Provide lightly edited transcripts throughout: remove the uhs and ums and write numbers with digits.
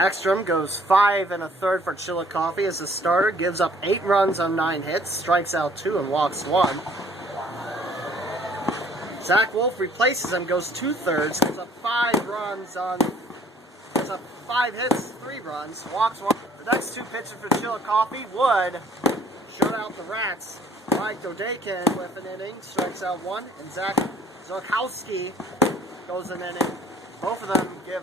Backstrom goes 5 1/3 for Chillicothe as a starter, gives up 8 runs on 9 hits, strikes out 2 and walks 1. Zach Wolf replaces him, goes 2/3, gives up 5 runs on, gives up 5 hits, 3 runs, walks 1. The next 2 pitchers for Chillicothe would shut out the Rats. Mike Dodekin with an inning, strikes out 1, and Zach Zorkowski goes an inning. Both of them give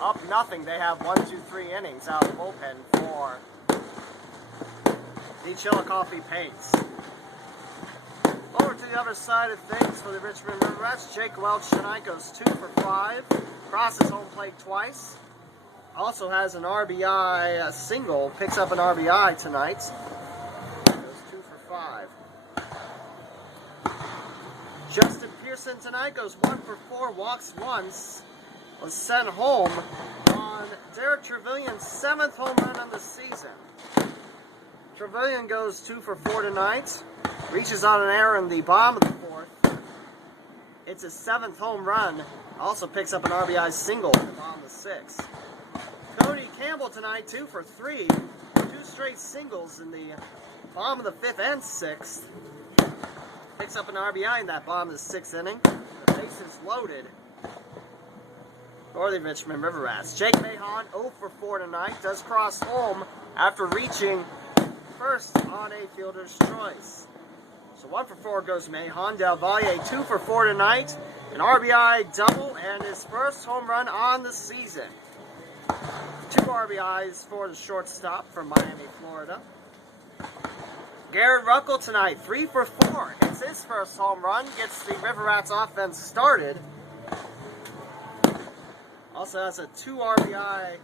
up nothing. They have 1, 2, 3 innings out of the bullpen for the Chillicothe Paints. Over to the other side of things for the Richmond RiverRats, Jake Welch tonight goes 2 for 5, crosses home plate twice. Also has an RBI single, picks up an RBI tonight. Goes 2 for 5. Justin Pearson tonight goes 1 for 4, walks once, was sent home on Derek Trevelyan's 7th home run on the season. Trevelyan goes 2 for 4 tonight, reaches on an error in the bottom of the 4th. It's his 7th home run, also picks up an RBI single in the bottom of the 6th. Cody Campbell tonight 2 for 3, 2 straight singles in the bottom of the 5th and 6th. Picks up an RBI in that bottom of the 6th inning. The bases loaded for the Richmond RiverRats. Jake Mahon 0 for 4 tonight, does cross home after reaching first on a fielder's choice. So 1 for 4 goes Mahon. Del Valle 2 for 4 tonight, an RBI double and his first home run on the season. 2 RBIs for the shortstop from Miami, Florida. Garrett Ruckel tonight, 3 for 4. Hits his first home run, gets the RiverRats offense started. Also has a 2 RBI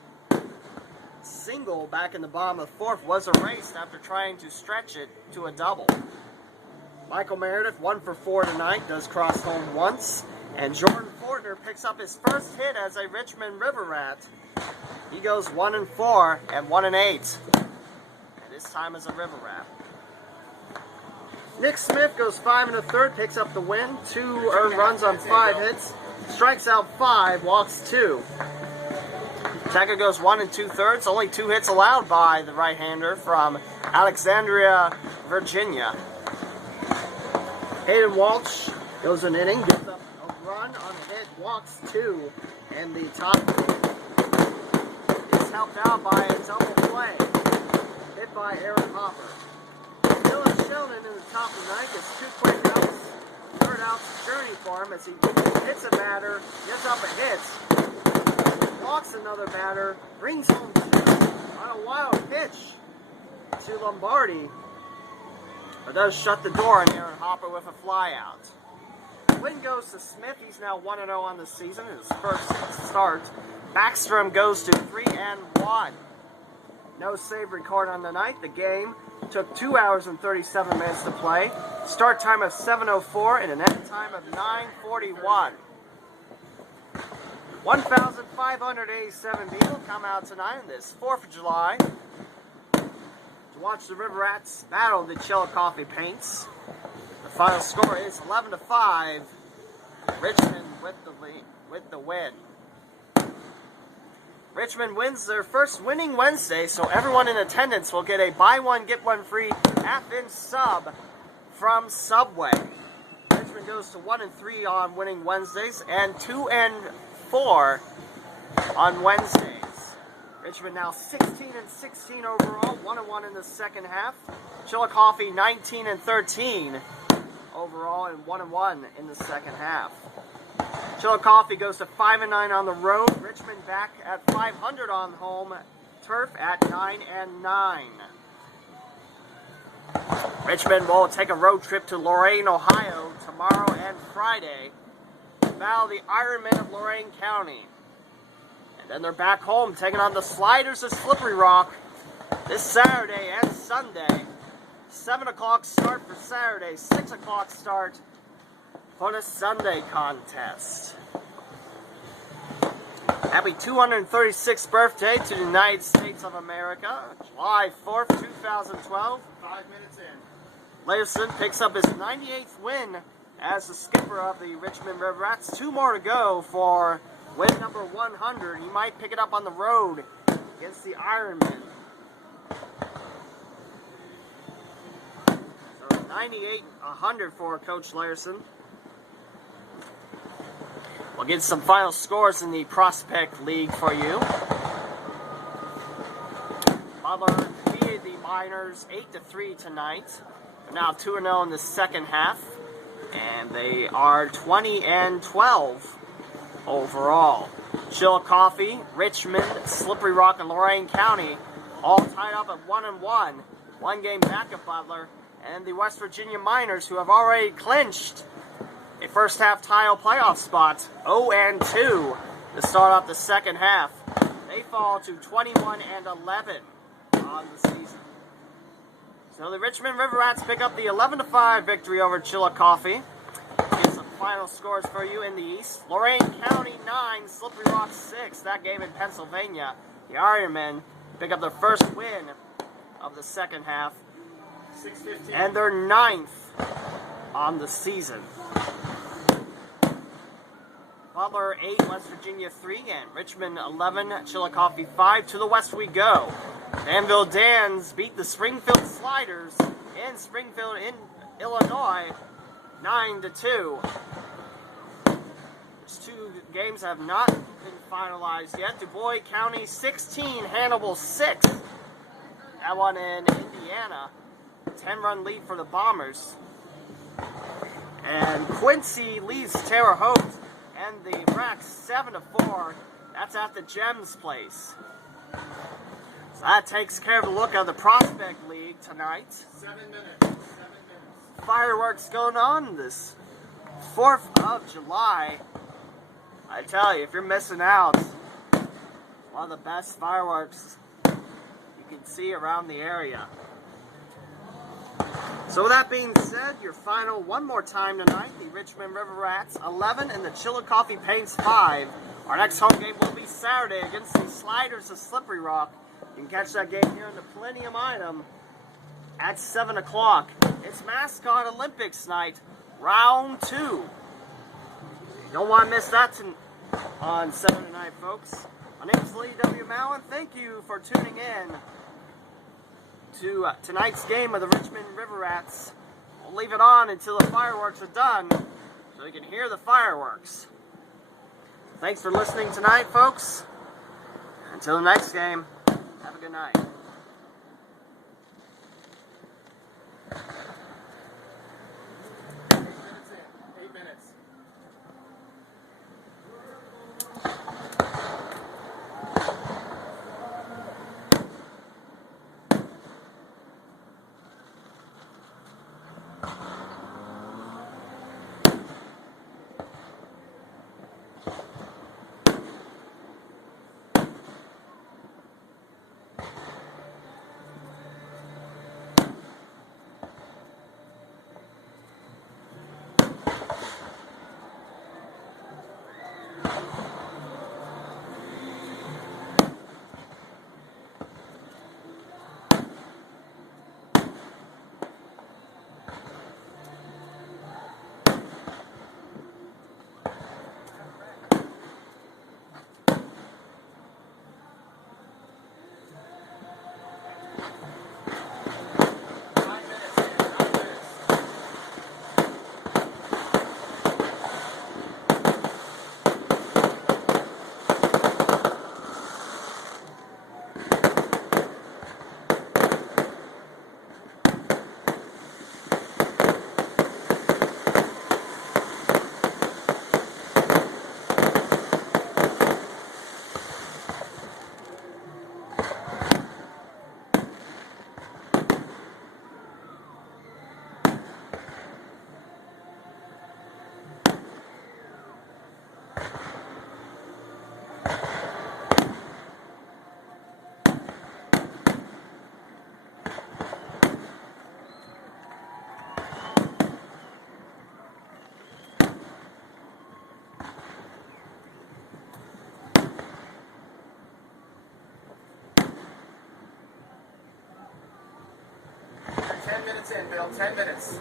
single back in the bottom of the 4th, was erased after trying to stretch it to a double. Michael Meredith, 1 for 4 tonight, does cross home once. And Jordan Fortner picks up his first hit as a Richmond RiverRat. He goes 1 and 4 and 1 and 8. And this time as a RiverRat. Nick Smith goes 5 1/3, picks up the win. 2 earned runs on 5 hits. Strikes out 5, walks 2. Tucker goes 1 2/3. Only 2 hits allowed by the right-hander from Alexandria, Virginia. Hayden Walsh goes an inning, gives up a run on a hit, walks 2, and the top is helped out by a double play hit by Aaron Hopper. Dylan Sheldon in the top of the ninth gets 2 quick outs. 3rd out journey for him as he hits a batter, gets up a hit, walks another batter, brings home 2 on a wild pitch to Lombardi. But does shut the door on Aaron Hopper with a fly out. Win goes to Smith. He's now 1 0 on the season, his first start. Backstrom goes to 3 and 1. No save recorded on the night. The game took 2 hours and 37 minutes to play. Start time of 7:04 and an end time of 9:41. 1,587 people come out tonight on this 4th of July to watch the RiverRats battle the Chillicothe Paints. The final score is 11-5. Richmond with the win. Richmond wins their first winning Wednesday, so everyone in attendance will get a buy one, get one free half-inch sub from Subway. Richmond goes to 1 and 3 on winning Wednesdays and 2 and 4 on Wednesdays. Richmond now 16 and 16 overall, 1 and 1 in the second half. Chillicothe 19 and 13 overall and 1 and 1 in the second half. Chillicothe goes to 5 and 9 on the road. Richmond back at 500 on home turf at 9 and 9. Richmond will take a road trip to Lorain, Ohio tomorrow and Friday to battle the Ironmen of Lorain County. And then they're back home taking on the Sliders of Slippery Rock this Saturday and Sunday. 7 o'clock start for Saturday, 6 o'clock start for the Sunday contest. Happy 236th birthday to the United States of America, July 4th, 2012. 5 minutes in. Layerson picks up his 98th win as the skipper of the Richmond RiverRats. 2 more to go for win number 100. He might pick it up on the road against the Ironmen. So 98-100 for Coach Larson. We'll get some final scores in the Prospect League for you. Butler defeated the Miners 8-3 tonight. They're now 2-0 in the second half. And they are 20-12 overall. Chillicothe, Richmond, Slippery Rock, and Lorain County all tied up at 1-1. One game back of Butler. And the West Virginia Miners, who have already clinched a first half tile playoff spot, 0-2 to start off the second half. They fall to 21-11 on the season. So the Richmond RiverRats pick up the 11-5 victory over Chillicothe. Get some final scores for you in the East. Lorain County 9, Slippery Rock 6. That game in Pennsylvania. The Ironmen pick up their first win of the second half. 6-15. And they're 9th on the season. Butler 8, West Virginia 3, and Richmond 11, Chillicothe 5. To the west we go. Danville Dans beat the Springfield Sliders in Springfield, Illinois, 9-2. These two games have not been finalized yet. DuBois County 16, Hannibal 6. That one in Indiana. 10-run lead for the Bombers. And Quincy leads Terre Haute and the Racks 7-4. That's at the Gems place. So that takes care of the look of the Prospect League tonight. 7 minutes. Fireworks going on this 4th of July. I tell you, if you're missing out, one of the best fireworks you can see around the area. So with that being said, your final one more time tonight, the Richmond RiverRats 11 and the Chillicothe Paints 5. Our next home game will be Saturday against the Sliders of Slippery Rock. You can catch that game here in the Palladium Item at 7 o'clock. It's Mascot Olympics night, round 2. Don't want to miss that on Saturday night, folks. My name is Lee W. Mallon. Thank you for tuning in to tonight's game of the Richmond RiverRats. We'll leave it on until the fireworks are done so you can hear the fireworks. Thanks for listening tonight, folks. Until the next game, have a good night. 8 minutes. In, Bill. 10 minutes.